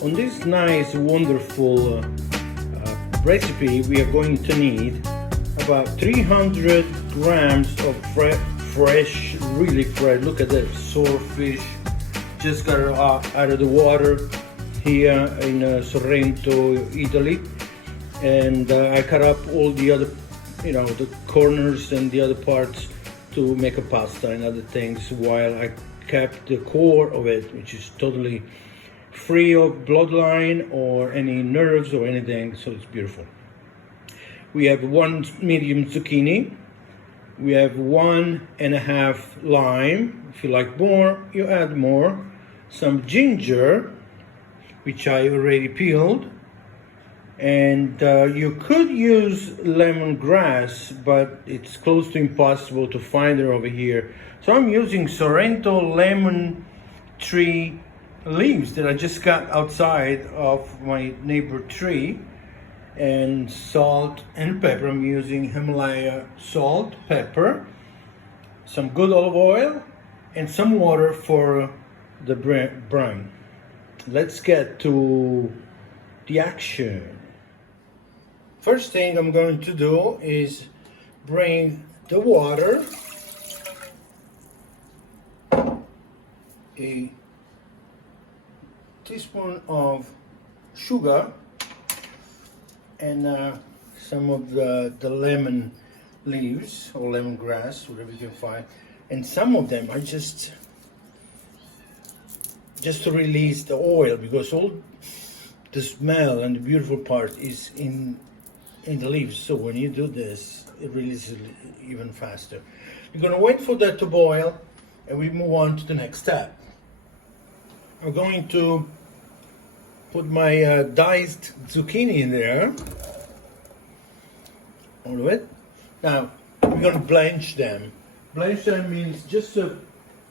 On this nice, wonderful recipe, we are going to need about 300 grams of fresh, really fresh. Look at that swordfish. Just got it out of the water here in Sorrento, Italy. And I cut up all the other, the corners and the other parts to make a pasta and other things, while I kept the core of it, which is totally free of bloodline or any nerves or anything, so it's beautiful. We have 1 medium zucchini. We have 1.5 lime. If you like more, you add more. Some ginger, which I already peeled. And you could use lemongrass, but it's close to impossible to find it over here. So I'm using Sorrento lemon tree leaves that I just got outside of my neighbor tree, and salt and pepper. I'm using Himalaya salt, pepper, some good olive oil, and some water for the brine. Let's get to the action. First thing I'm going to do is bring the water, a teaspoon of sugar, and some of the lemon leaves or lemongrass, whatever you can find, and some of them are just to release the oil, because all the smell and the beautiful part is in the leaves. So when you do this, it releases even faster. You're gonna wait for that to boil, and we move on to the next step. I'm going to put my diced zucchini in there, all of it. Now we're going to blanch them. Blanch them means just a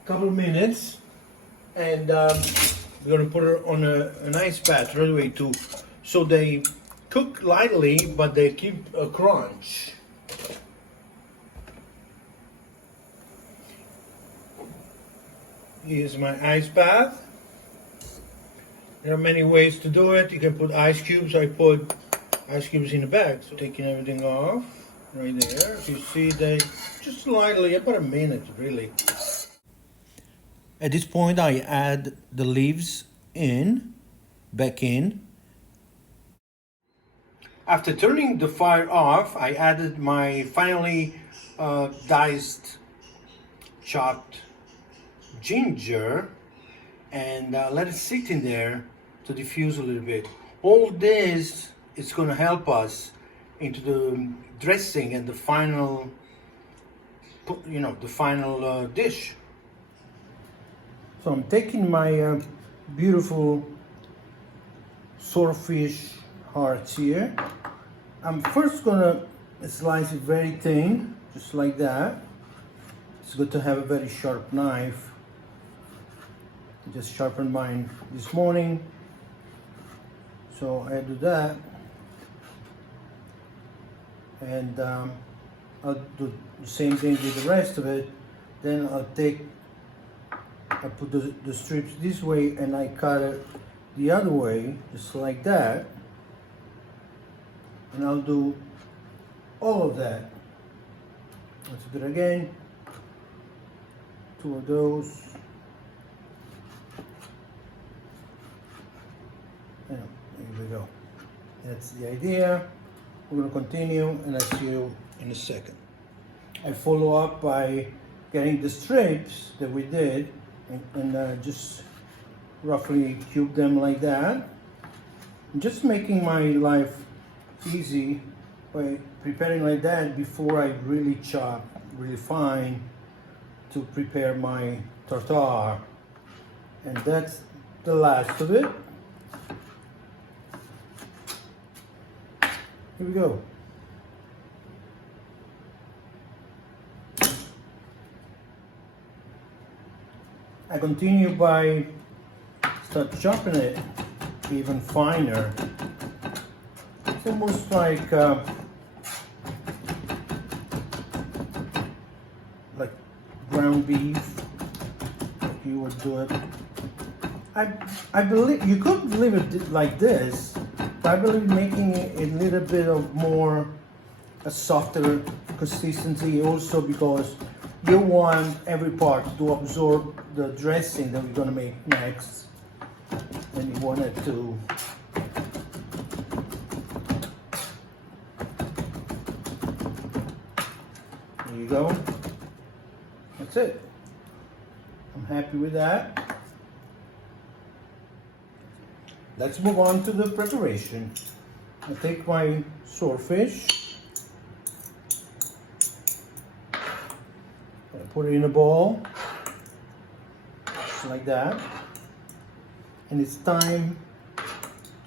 couple of minutes, and we're going to put it on a nice batter right away so they cook lightly, but they keep a crunch. Here's my ice bath. There are many ways to do it. You can put ice cubes. I put ice cubes in the bag. So taking everything off right there. You see they just lightly, about a minute really. At this point I add the leaves back in. After turning the fire off, I added my finely diced, chopped ginger, and let it sit in there to diffuse a little bit. All this is going to help us into the dressing and the final, dish. So I'm taking my beautiful swordfish hearts here. I'm first gonna slice it very thin, just like that. It's good to have a very sharp knife. I just sharpened mine this morning, so I do that, and I'll do the same thing with the rest of it. Then I put the strips this way, and I cut it the other way, just like that, and I'll do all of that. Let's do it again, 2 of those. There we go. That's the idea. We're going to continue, and I'll see you in a second. I follow up by getting the strips that we did and just roughly cube them like that. I'm just making my life easy by preparing like that before I really chop really fine to prepare my tartare. And that's the last of it. Here we go. I continue by start chopping it even finer. It's almost like ground beef. You would do it. I believe you could leave it like this, but I believe making it a little bit of more a softer consistency also because you want every part to absorb the dressing that we're gonna make next, and you want it to there you go. That's it. I'm happy with that. Let's move on to the preparation. I take my swordfish, I put it in a bowl, just like that, and it's time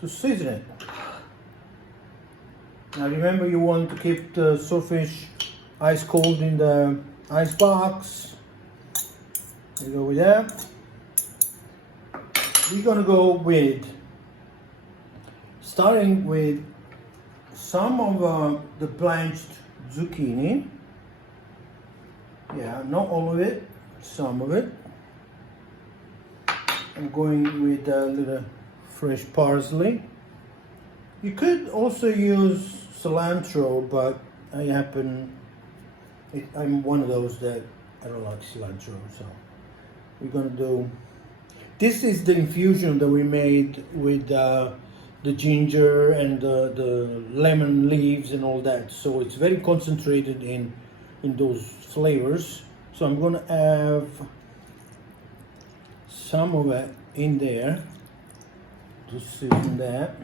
to season it. Now remember, you want to keep the swordfish ice cold in the ice box. There you go with that. We're gonna go with starting with some of the blanched zucchini. Yeah, not all of it, some of it. I'm going with a little fresh parsley. You could also use cilantro, but I'm one of those that I don't like cilantro, so we're gonna do. This is the infusion that we made with the ginger and the lemon leaves and all that. So it's very concentrated in those flavors. So I'm gonna have some of it in there to season that.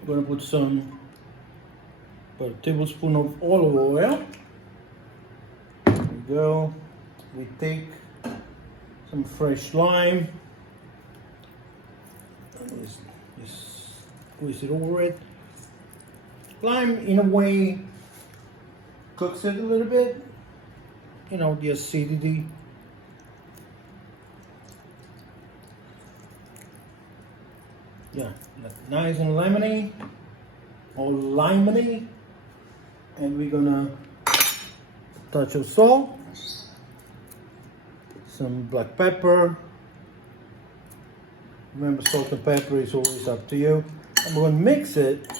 I'm gonna put about a tablespoon of olive oil. There we go. We take some fresh lime. Just squeeze it over it. Lime, in a way, cooks it a little bit. You know, the acidity. Yeah, nice and lemony or limony. And we're gonna touch of salt, some black pepper. Remember, salt and pepper is always up to you. I'm going to mix it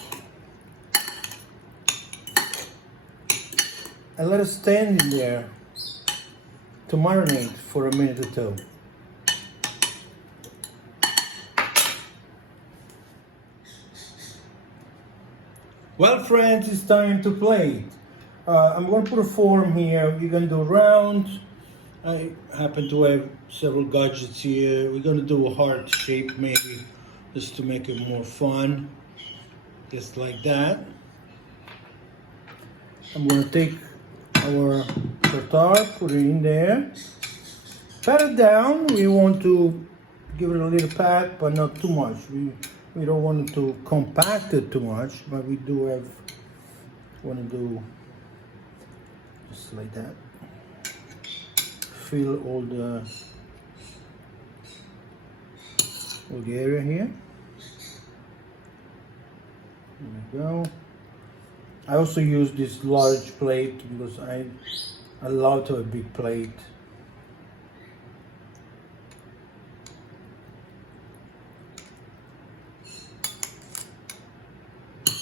and let it stand in there to marinate for a minute or two. Well, friends, it's time to play. I'm going to put a form here. You're going to do round. I happen to have several gadgets here. We're going to do a heart shape maybe, just to make it more fun. Just like that. I'm going to take our tartare, put it in there. Pat it down. We want to give it a little pat, but not too much. We don't want it to compact it too much, but we do want to do just like that. Fill all the area here. There we go. I also use this large plate because I love to have a big plate.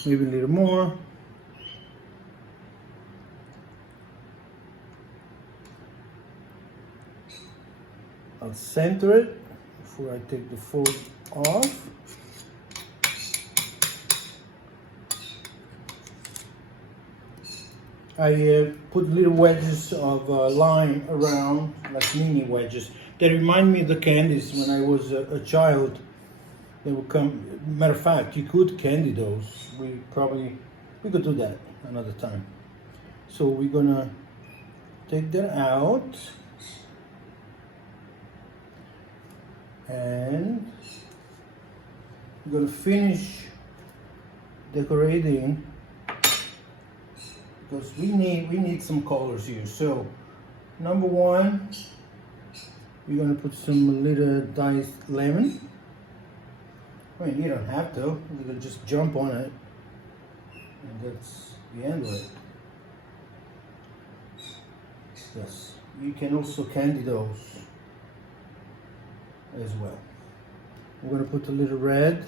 Maybe a little more. I'll center it before I take the fold off. I put little wedges of lime around, like mini wedges. They remind me of the candies when I was a child. They would come. Matter of fact, you could candy those. We could do that another time. So we're gonna take that out. And I'm going to finish decorating because we need some colors here. So number one, we're going to put some little diced lemon. I mean, you don't have to. You can just jump on it, and that's the end of it. Yes, you can also candy those. as well. I'm gonna put a little red,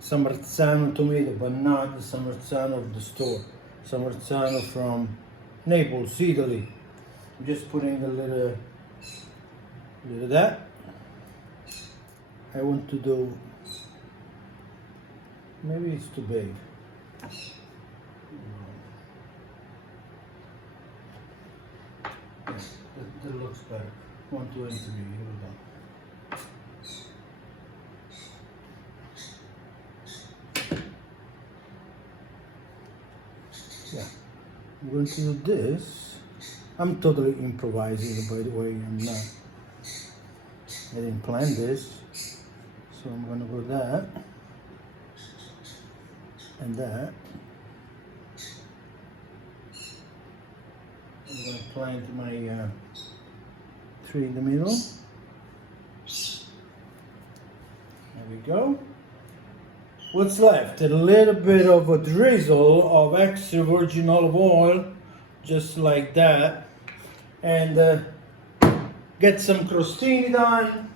Samarzano tomato, but not the Samarzano of the store. Samarzano from Naples, Italy. I'm just putting a little of that. I want to do, maybe it's too big. Yes, that looks better. 123, here we go. Yeah, I'm going to do this. I'm totally improvising, by the way. I didn't plan this. So I'm going to go that and that. I'm going to plant my 3 in the middle. There we go. What's left? A little bit of a drizzle of extra virgin olive oil, just like that, and get some crostini done.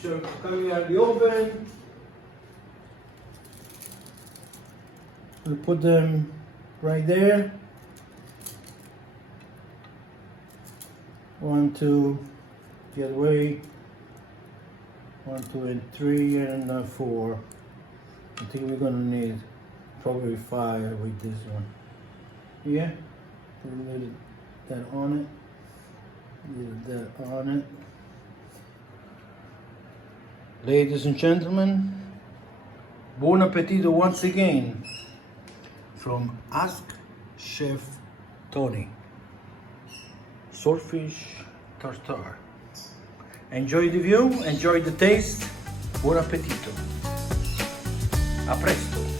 So coming out of the oven, we'll put them right there. 1, 2, the other way. 1, 2, and 3, and 4. I think we're gonna need probably 5 with this one. Yeah, put a little that on it. Little that on it. Ladies and gentlemen, buon appetito once again from Ask Chef Tony. Swordfish Tartare. Enjoy the view, enjoy the taste. Buon appetito. A presto.